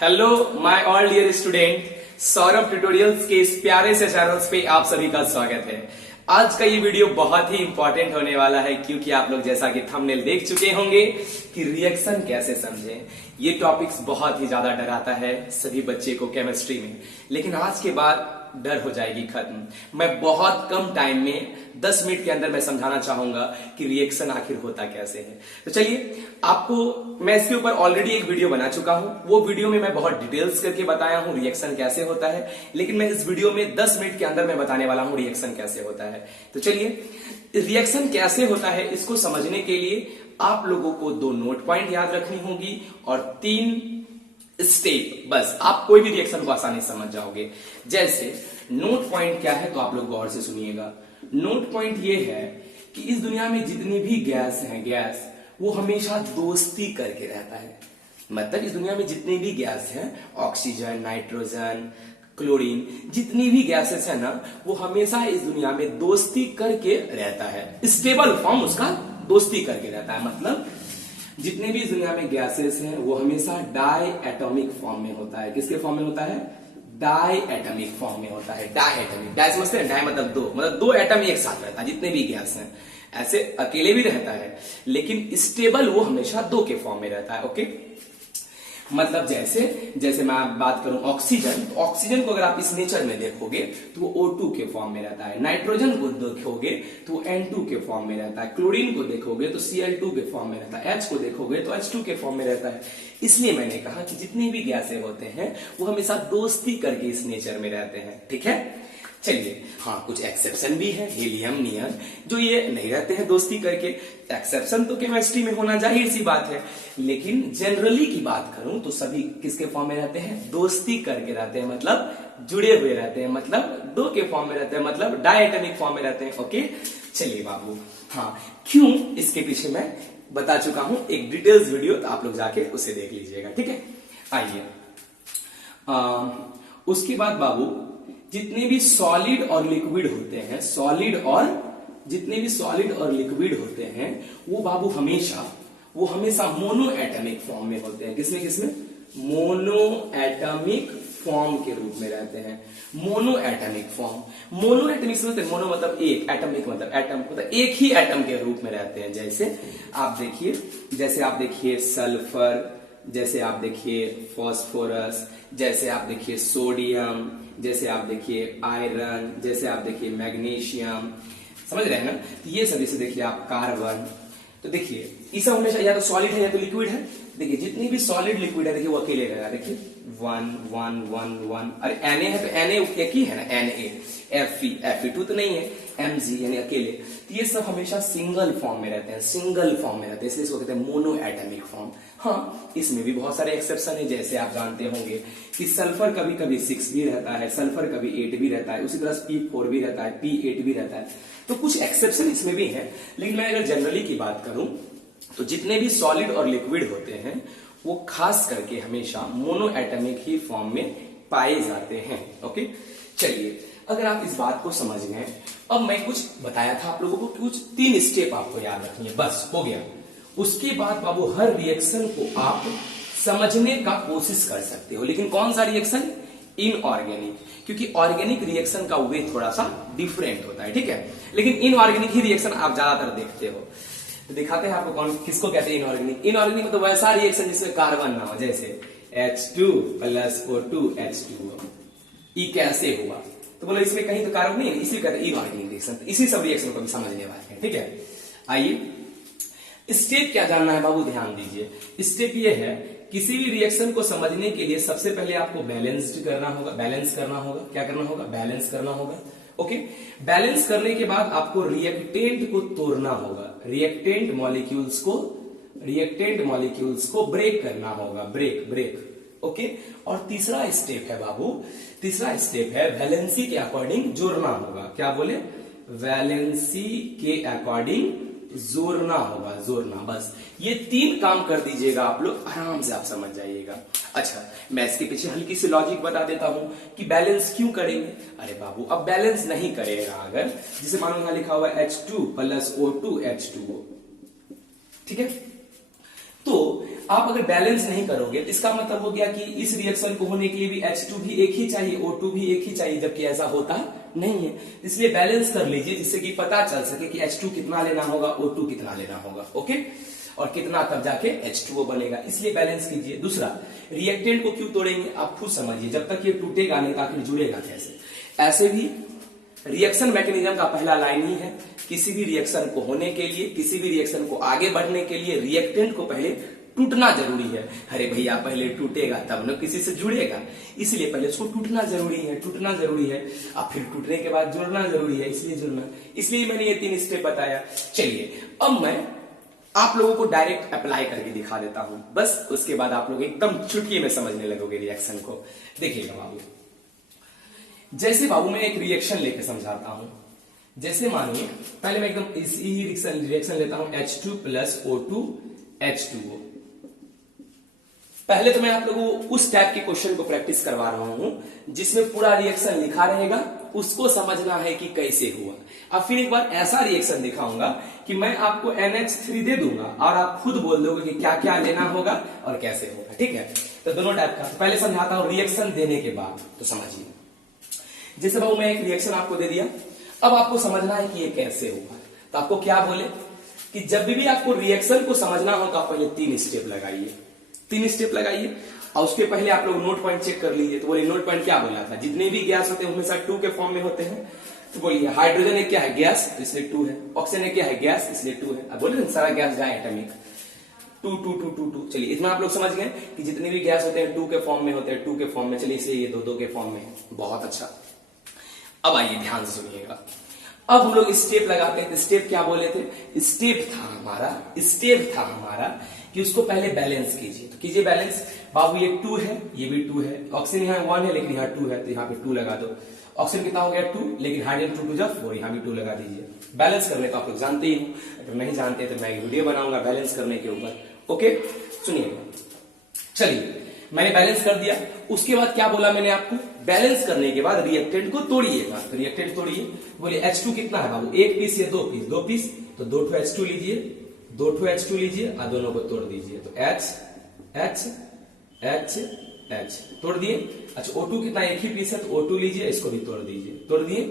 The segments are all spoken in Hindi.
Hello my all dear student, Saurabh tutorials के इस प्यारे से चैनल्स पे आप सभी का स्वागत है। आज का ये वीडियो बहुत ही इंपॉर्टेंट होने वाला है क्योंकि आप लोग जैसा कि थंबनेल देख चुके होंगे कि रिएक्शन कैसे समझें। ये टॉपिक्स बहुत ही ज्यादा डराता है सभी बच्चे को केमिस्ट्री में, लेकिन आज के बाद डर हो जाएगी खत्म। मैं बहुत कम टाइम में 10 मिनट के अंदर मैं समझाना चाहूंगा कि रिएक्शन आखिर होता कैसे है। तो चलिए, आपको मैं इसके ऊपर ऑलरेडी एक वीडियो बना चुका हूं। वो वीडियो में मैं बहुत डिटेल्स करके बताया हूं रिएक्शन कैसे होता है, लेकिन मैं इस वीडियो में 10 मिनट के अंदर मैं बताने वाला हूं रिएक्शन कैसे होता है। तो चलिए, रिएक्शन कैसे होता है इसको समझने के लिए आप लोगों को 2 नोट पॉइंट याद रखनी होगी और 3 स्टेप, बस आप कोई भी रिएक्शन को आसानी समझ जाओगे। जैसे नोट पॉइंट क्या है, तो आप लोग गौर से सुनिएगा। नोट पॉइंट ये है कि इस दुनिया में जितनी भी गैस है, गैस वो हमेशा दोस्ती करके रहता है। मतलब इस दुनिया में जितनी भी गैस है, ऑक्सीजन, नाइट्रोजन, क्लोरीन, जितनी भी गैसेस है ना, वो हमेशा इस दुनिया में दोस्ती करके रहता है। स्टेबल फॉर्म उसका दोस्ती करके रहता है। मतलब जितने भी इस दुनिया में गैसेस हैं वो हमेशा डाई एटॉमिक फॉर्म में होता है। किसके फॉर्म में होता है? डाई एटॉमिक फॉर्म में होता है। डाई एटॉमिक, डाई समझते हैं? डाई मतलब दो, मतलब 2 एटम एक साथ रहता है। जितने भी गैस हैं ऐसे अकेले भी रहता है, लेकिन स्टेबल वो हमेशा 2 के फॉर्म में रहता है। ओके, मतलब जैसे मैं बात करूं ऑक्सीजन, तो ऑक्सीजन को अगर आप इस नेचर में देखोगे तो वो O2 के फॉर्म में रहता है। नाइट्रोजन को देखोगे तो वो N2 के फॉर्म में रहता है। क्लोरीन को देखोगे तो Cl2 के फॉर्म में रहता है। H को देखोगे तो H2 के फॉर्म में रहता है। इसलिए मैंने कहा कि जितनी भी गैसें होते हैं वो हमेशा दोस्ती करके इस नेचर में रहते हैं। ठीक है, चलिए, हाँ कुछ एक्सेप्शन भी है, हीलियम, नियन, जो ये नहीं रहते हैं दोस्ती करके। एक्सेप्शन तो केमिस्ट्री में होना जाहिर सी बात है, लेकिन जनरली की बात करूं तो सभी किसके फॉर्म में रहते हैं? दोस्ती करके रहते हैं, मतलब जुड़े हुए रहते हैं, मतलब 2 के फॉर्म में रहते हैं, मतलब डायटोमिक फॉर्म में रहते हैं। ओके, चलिए बाबू, हाँ क्यों, इसके पीछे मैं बता चुका हूं एक डिटेल्स वीडियो, तो आप लोग जाके उसे देख लीजिएगा। ठीक है, आइए उसके बाद बाबू, जितने भी सॉलिड और लिक्विड होते हैं, जितने भी सॉलिड और लिक्विड होते हैं वो बाबू हमेशा मोनो एटॉमिक फॉर्म में होते हैं। किसमें? मोनो एटॉमिक फॉर्म के रूप में रहते हैं। Mono atomic form, mono atomic समझते हैं? मोनो मतलब एक, एटॉमिक मतलब एटम, मतलब एक ही एटम के रूप में रहते हैं। जैसे आप देखिए सल्फर, जैसे आप देखिए फॉस्फोरस, जैसे आप देखिए सोडियम, जैसे आप देखिए आयरन, जैसे आप देखिए मैग्नीशियम, समझ रहे हैं ना? तो ये सभी से देखिए आप कार्बन। तो देखिए ये सब हमेशा या तो सॉलिड है या तो लिक्विड है। देखिए जितनी भी सॉलिड लिक्विड है, देखिए वो अकेले रहेगा। देखिए 1 1 1 1, अरे Na है तो Na एक ही है ना, Na, Fe2 तो नहीं है, Mg यानी अकेले। तो ये सब हमेशा सिंगल फॉर्म में रहते हैं, इसलिए इसको कहते हैं मोनो एटॉमिक फॉर्म। हाँ, इसमें भी बहुत सारे एक्सेप्शन है। जैसे आप जानते होंगे कि सल्फर कभी कभी 6 भी रहता है, सल्फर कभी 8 भी रहता है, उसी तरह P4 भी रहता है, P8 भी रहता है। तो कुछ एक्सेप्शन इसमें भी है, लेकिन मैं अगर जनरली की बात करूं तो जितने भी सॉलिड और लिक्विड होते हैं वो खास करके हमेशा मोनो एटॉमिक ही फॉर्म में पाए जाते हैं। ओके, चलिए, अगर आप इस बात को समझ गए, अब मैं कुछ बताया था आप लोगों को, कुछ 3 स्टेप आपको याद रखनी है, बस हो गया। उसके बाद बाबू हर रिएक्शन को आप समझने का कोशिश कर सकते हो, लेकिन कौन सा रिएक्शन? इनऑर्गेनिक, क्योंकि ऑर्गेनिक रिएक्शन का वे थोड़ा सा डिफरेंट होता है। ठीक है, लेकिन इनऑर्गेनिक ही रिएक्शन आप ज्यादातर देखते हो। तो दिखाते हैं आपको किसको कहते हैं इनऑर्गेनिक। इनऑर्गेनिक मतलब वैसा रिएक्शन जिसमें कार्बन ना हो, जैसे H2 + O2 H2O। ये कैसे हुआ? तो बोलो इसमें कहीं तो कार्बन नहीं है, इसी कहते हैं इनऑर्गेनिक रिएक्शन। इसी सब रिएक्शन को भी समझने वाले हैं। ठीक है, आइए स्टेप क्या जानना है बाबू, ध्यान दीजिए। स्टेप ये है, किसी भी रिएक्शन को समझने के लिए सबसे पहले आपको बैलेंस करना होगा। क्या करना होगा? बैलेंस करना होगा। ओके, बैलेंस करने के बाद आपको रिएक्टेंट को तोड़ना होगा, रिएक्टेंट मॉलिक्यूल्स को ब्रेक करना होगा, ब्रेक। ओके, और तीसरा स्टेप है बाबू, वैलेंसी के अकॉर्डिंग जोड़ना होगा। क्या बोले? वैलेंसी के अकॉर्डिंग जोड़ना। बस ये 3 काम कर दीजिएगा आप लोग, आराम से आप समझ जाइएगा। अच्छा, मैं इसके पीछे हल्की सी लॉजिक बता देता हूं कि बैलेंस क्यों करेंगे। अरे बाबू, अब बैलेंस नहीं करेगा अगर, जिसे मानो यहां लिखा हुआ है H2 + O2 H2O। ठीक है, तो आप अगर बैलेंस नहीं करोगे तो इसका मतलब हो गया कि इस रिएक्शन को होने के लिए भी H2 भी एक ही चाहिए, O2 भी एक ही चाहिए, जबकि ऐसा होता नहीं है। इसलिए बैलेंस कर लीजिए जिससे कि पता चल सके कि H2 कितना लेना होगा, O2 कितना लेना होगा, ओके, और कितना तब जाके H2O बनेगा, इसलिए बैलेंस कीजिए। दूसरा, रिएक्टेंट को क्यों तोड़ेंगे आप खुद समझिए, जब तक ये टूटेगा नहीं तो आखिर जुड़ेगा कैसे। ऐसे भी रिएक्शन मैकेनिज्म का पहला लाइन ही है, किसी भी रिएक्शन को होने के लिए, किसी भी रिएक्शन को आगे बढ़ने के लिए रिएक्टेंट को पहले टूटना जरूरी है। अरे भैया पहले टूटेगा तब न किसी से जुड़ेगा, इसलिए पहले उसको टूटना जरूरी है, टूटना जरूरी है, अब फिर टूटने के बाद जुड़ना जरूरी है, इसलिए जुड़ना, इसलिए मैंने ये 3 स्टेप बताया। चलिए अब मैं आप लोगों को डायरेक्ट अप्लाई करके दिखा देता हूं, बस उसके बाद आप लोग एकदम चुटकी में समझने लगोगे रिएक्शन को। देखिएगा बाबू, जैसे बाबू मैं एक रिएक्शन लेके समझाता हूं। जैसे मानिए पहले मैं एकदम इसी रिएक्शन लेता हूं H2 प्लस O2 H2O। पहले तो मैं आप लोगों को उस टाइप के क्वेश्चन को प्रैक्टिस करवा रहा हूं जिसमें पूरा रिएक्शन लिखा रहेगा, उसको समझना है कि कैसे हुआ। अब फिर एक बार ऐसा रिएक्शन दिखाऊंगा कि मैं आपको NH3 दे दूंगा और आप खुद बोल दोगे कि क्या क्या लेना होगा और कैसे होगा, ठीक है। तो दोनों टाइप का पहले समझाता हूं रिएक्शन देने के बाद, तो समझिए। जैसे बाबू मैं एक रिएक्शन आपको दे दिया, अब आपको समझना है कि ये कैसे होगा। तो आपको क्या बोले कि जब भी आपको रिएक्शन को समझना हो तो आप पहले 3 स्टेप लगाइए, 3 स्टेप लगाइए, और उसके पहले आप लोग नोट पॉइंट चेक कर लीजिए। तो बोले नोट पॉइंट क्या बोला था, जितने भी गैस होते हैं हमेशा 2 के फॉर्म में होते हैं। तो बोलिए हाइड्रोजन एक क्या है, गैस, तो इसलिए 2 है। ऑक्सीजन एक क्या है, गैस, इसलिए 2 है। अब बोले सारा गैस डायटोमिक 2 2 2 2 2। चलिए इतना आप लोग समझ गए कि जितने भी गैस होते हैं 2 के फॉर्म में होते हैं, 2 के फॉर्म में। चलिए इसलिए ये 2 2 के फॉर्म में है, बहुत अच्छा। अब आइए ध्यान से सुनिएगा, अब हम लोग स्टेप लगाते हैं। स्टेप क्या बोले थे, स्टेप था हमारा कि उसको पहले बैलेंस कीजिए। तो कीजिए बैलेंस। बाबू ये 2 है, ये भी 2 है, ऑक्सीजन यहाँ 1 है लेकिन यहाँ 2 है, तो यहाँ पे 2 लगा दो। ऑक्सीजन कितना हो गया 2, लेकिन हाइड्रोजन 2 2 जा 4, यहाँ भी 2 लगा दीजिए। बैलेंस करने तो आप लोग जानते ही हो, अगर नहीं जानते तो मैं एक वीडियो बनाऊंगा बैलेंस करने के ऊपर, ओके। सुनिएगा, चलिए मैंने बैलेंस कर दिया। उसके बाद क्या बोला मैंने आपको, बैलेंस करने के बाद रिएक्टेंट को तोड़िएगा। तो रिएक्टेंट तोड़िए। बोले H2 कितना है बाबू, 1 पीस या 2 पीस, 2 पीस, तो 2 H2 लीजिए, 2 H2 लीजिए और दोनों को तोड़ दीजिए। तो H H H H तोड़ दिए। अच्छा O2 कितना, एक ही पीस है, तो O2 लीजिए, इसको भी तोड़ दीजिए, तोड़ दिए।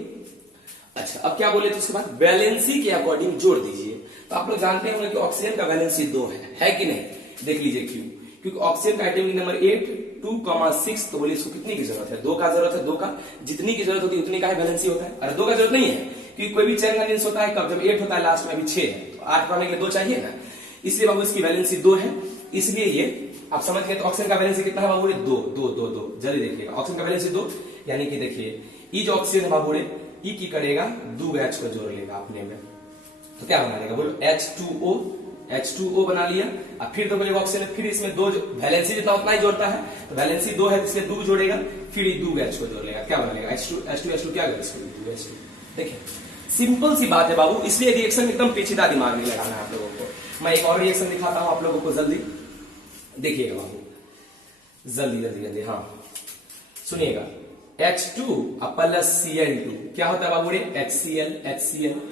अच्छा अब क्या बोले थे उसके बाद, वैलेंसी के अकॉर्डिंग जोड़ दीजिए। तो आप लोग जानते होंगे कि ऑक्सीजन का वैलेंसी 2 है कि नहीं, देख लीजिए क्यों, क्योंकि ऑक्सीजन का एटॉमिक नंबर 8 2,6, तो बोलिए इसको कितनी की जरूरत है, 2 का जरूरत है। 2 का जितनी की जरूरत होती है उतनी का वैलेंसी होता है। अरे 2 का जरूरत नहीं है, क्योंकि कोई भी चेन का लेंस होता है कब, जब 8 होता है लास्ट में, अभी 6 है, तो 8 पाने के लिए 2 चाहिए ना, इसलिए बाबू इसकी वैलेंसी 2 है, इसलिए ये आप समझ गए। तो ऑक्सीजन का वैलेंसी कितना है बाबू, 2 2 2 2। जल्दी देखिएगा, ऑक्सीजन का वैलेंसी 2, यानी कि देखिए ई जो ऑक्सीजन है बाबू ई की करेगा 2 H को जोड़ लेगा अपने में, तो क्या बना लेगा बोलो H2O बना लिया। अब फिर 2 बजेगा ऑक्सीजन, फिर इसमें 2 वैलेंसी जितना उतना ही जोड़ता है, तो वैलेंसी 2 है इसलिए 2 जोड़ेगा, फिर 2 H को जोड़ लेगा, क्या बना लेगा H2 क्या करेगा, 2 H2। देखिए सिंपल सी बात है बाबू, इसलिए रिएक्शन एकदम पेचीदा दिमाग नहीं लगाना है आप लोगों को। मैं एक और रिएक्शन दिखाता हूं आप लोगों को, जल्दी देखिएगा बाबू, जल्दी हाँ सुनिएगा। H2 प्लस Cl2 क्या होता है बाबू, HCl।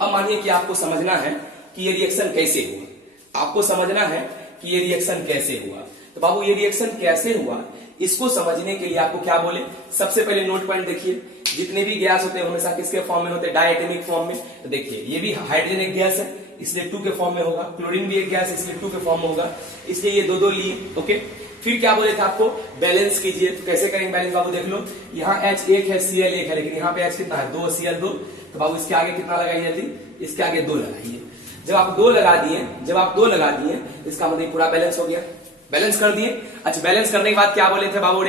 अब मानिए कि आपको समझना है कि ये रिएक्शन कैसे हुआ, आपको समझना है कि ये रिएक्शन कैसे हुआ। तो बाबू ये रिएक्शन कैसे हुआ, इसको समझने के लिए आपको क्या बोले, सबसे पहले नोट पॉइंट देखिए। जितने भी गैस होते हैं हमेशा किसके फॉर्म में होते हैं, डायटोमिक फॉर्म में। तो देखिए ये भी हाइड्रोजन एक गैस है, इसलिए 2 के फॉर्म में होगा, क्लोरीन भी एक गैस है इसलिए 2 के फॉर्म में होगा, इसलिए ये 2 2 लिए, ओके। फिर क्या बोले थे आपको, बैलेंस कीजिए। तो कैसे करेंगे बैलेंस बाबू, देख लो यहाँ H 1 है, Cl 1 है, लेकिन यहाँ पे H कितना है 2, Cl 2, तो बाबू इसके आगे कितना लगाइए, जल्दी इसके आगे 2 लगाइए। जब आप 2 लगा दिए, इसका मतलब पूरा बैलेंस हो गया, बैलेंस कर दिए। अच्छा बैलेंस करने के बाद क्या बोले थे बाबू,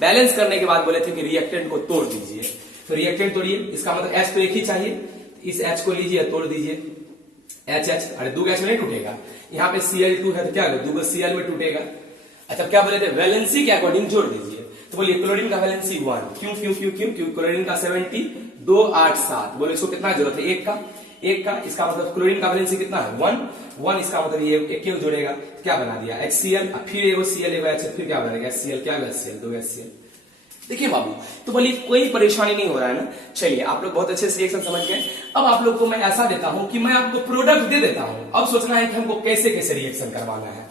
बैलेंस करने के बाद बोले थे कि रिएक्टेंट को तोड़ दीजिए। तो रिएक्टेंट तोड़िए, इसका मतलब H तो एक ही चाहिए, इस H को लीजिए तोड़ दीजिए, H। अरे 2 H में नहीं टूटेगा, यहाँ पे Cl2 है तो क्या 2 Cl में टूटेगा। अच्छा क्या बोले थे, वैलेंसी के अकॉर्डिंग जोड़ दीजिए। तो बोलिए क्लोरीन का वैलेंसी 1, क्यों क्लोरीन का 70 2 8 7, बोले इसको कितना जरूरत है, 1 का, इसका मतलब क्लोरीन का वैलेंसी कितना है 1, इसका मतलब ये एक क्यों जोड़ेगा, तो क्या बना दिया HCl, फिर एगो Cl एगो H, फिर क्या बनेगा HCl, क्या HCl 2 HCl। देखिए बाबू, तो बोलिए कोई परेशानी नहीं हो रहा है ना। चलिए आप लोग बहुत अच्छे से रिएक्शन समझ गए। अब आप लोग को मैं ऐसा देता हूं कि मैं आपको प्रोडक्ट दे देता हूं, अब सोचना है कि हमको कैसे कैसे रिएक्शन करवाना है।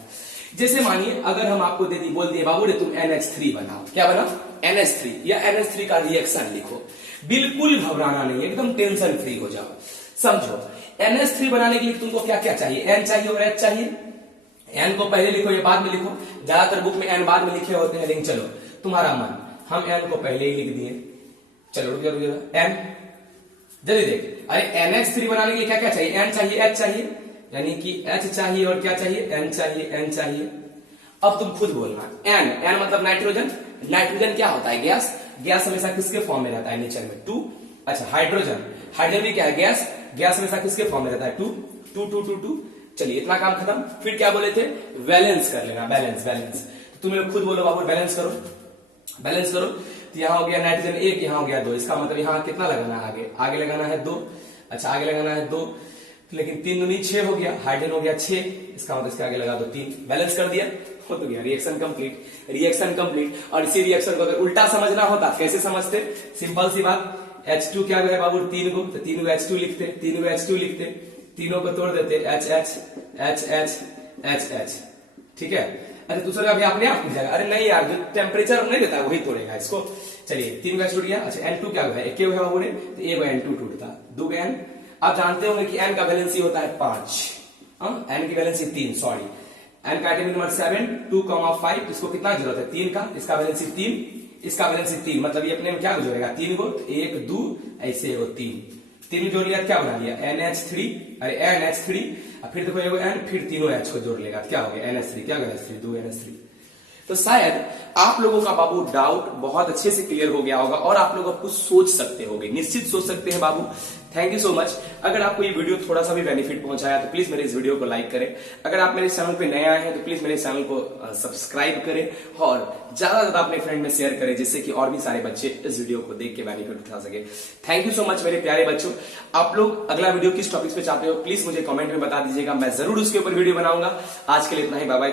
जैसे मानिए अगर हम आपको दे दी बोल दिए बाबू रे तुम NH3 बनाओ, क्या बनाओ? NH3 या NH3 का रिएक्शन लिखो। बिल्कुल घबराना नहीं है, एकदम टेंशन फ्री हो जाओ। समझो NH3 बनाने के लिए तुमको क्या क्या चाहिए? N चाहिए और H चाहिए। N को पहले लिखो या बाद में लिखो? ज्यादातर बुक में N बाद में लिखे होते हैं, लेकिन चलो तुम्हारा मन, हम N को पहले ही लिख दिए। चलो रुकिए N जल्दी देख। अरे NH3 बनाने के लिए क्या क्या चाहिए? N चाहिए, H चाहिए, यानी कि H चाहिए और क्या चाहिए? N चाहिए, N चाहिए। अब तुम खुद बोलना N मतलब नाइट्रोजन। नाइट्रोजन क्या होता है? गैस। गैस हमेशा किसके फॉर्म में रहता है? नेचर में 2। अच्छा हाइड्रोजन, हाइड्रोजन भी क्या है? गैस। गैस हमेशा किसके फॉर्म में रहता है? 2 2 2 2 2। चलिए इतना काम खत्म। फिर क्या बोले थे? बैलेंस कर लेना, बैलेंस बैलेंस। तो तुम लोग खुद बोलो बाबू बैलेंस करो, बैलेंस करो। तो यहाँ हो गया नाइट्रोजन 1, यहाँ हो गया 2। इसका मतलब यहाँ कितना लगाना है? आगे आगे लगाना है 2। अच्छा आगे लगाना है 2, लेकिन 3 दूनी 6 हो गया। हाइड्रोजन हो गया 6, इसका मतलब इसके आगे लगा दो 3। बैलेंस कर दिया, हो तो गया रिएक्शन कंप्लीट। Reaction complete. और इसी रिएक्शन को अगर उल्टा समझना होता कैसे समझते? सिंपल सी बात, H2 क्या है बाबू? 3 गो, तो 3 गो H2 लिखते, 3 गो H2 लिखते, तीनों को तोड़ देते HH HH HH। ठीक है। अरे दूसरा अभी अपने आप टूट जाएगा। अरे नहीं यार, जो टेम्परेचर नहीं देता है वही तोड़ेगा इसको। चलिए 3 गो H टूट गया। अच्छा N2 क्या है? एक है बाबू ने, तो 1 गो N2 टूटता, 2 गो N। आप जानते होंगे कि N का वैलेंसी होता है 5, N की वैलेंसी 3, सॉरी। N का एटॉमिक नंबर 7, 2,5, इसको कितना जरूरत है? 3 का। इसका वैलेंसी 3, इसका वैलेंसी 3, मतलब ये अपने में क्या जोड़ेगा? 3 गो, 1 2 ऐसे एगो 3 जोड़ लिया, क्या बना लिया? NH3। अरे NH3, फिर देखो एगो N, फिर तीनों H को जोड़ लेगा, क्या हो गया? NH3। क्या NH3? 2 NH3। तो शायद आप लोगों का बाबू डाउट बहुत अच्छे से क्लियर हो गया होगा और आप लोग अब कुछ सोच सकते होंगे, निश्चित सोच सकते हैं बाबू। Thank you so much. अगर आपको ये वीडियो थोड़ा सा भी बेनिफिट पहुंचाया तो प्लीज मेरे इस वीडियो को लाइक करें। अगर आप मेरे चैनल पे नए आए हैं तो प्लीज मेरे चैनल को सब्सक्राइब करें और ज्यादा से ज्यादा अपने फ्रेंड में शेयर करें, जिससे कि और भी सारे बच्चे इस वीडियो को देख के बेनिफिट उठा सके। थैंक यू सो मच मेरे प्यारे बच्चों। आप लोग अगला वीडियो किस टॉपिक पे चाहते हो प्लीज मुझे कमेंट में बता दीजिएगा, मैं जरूर उसके ऊपर वीडियो बनाऊंगा। आज के लिए इतना ही, बाय बाय।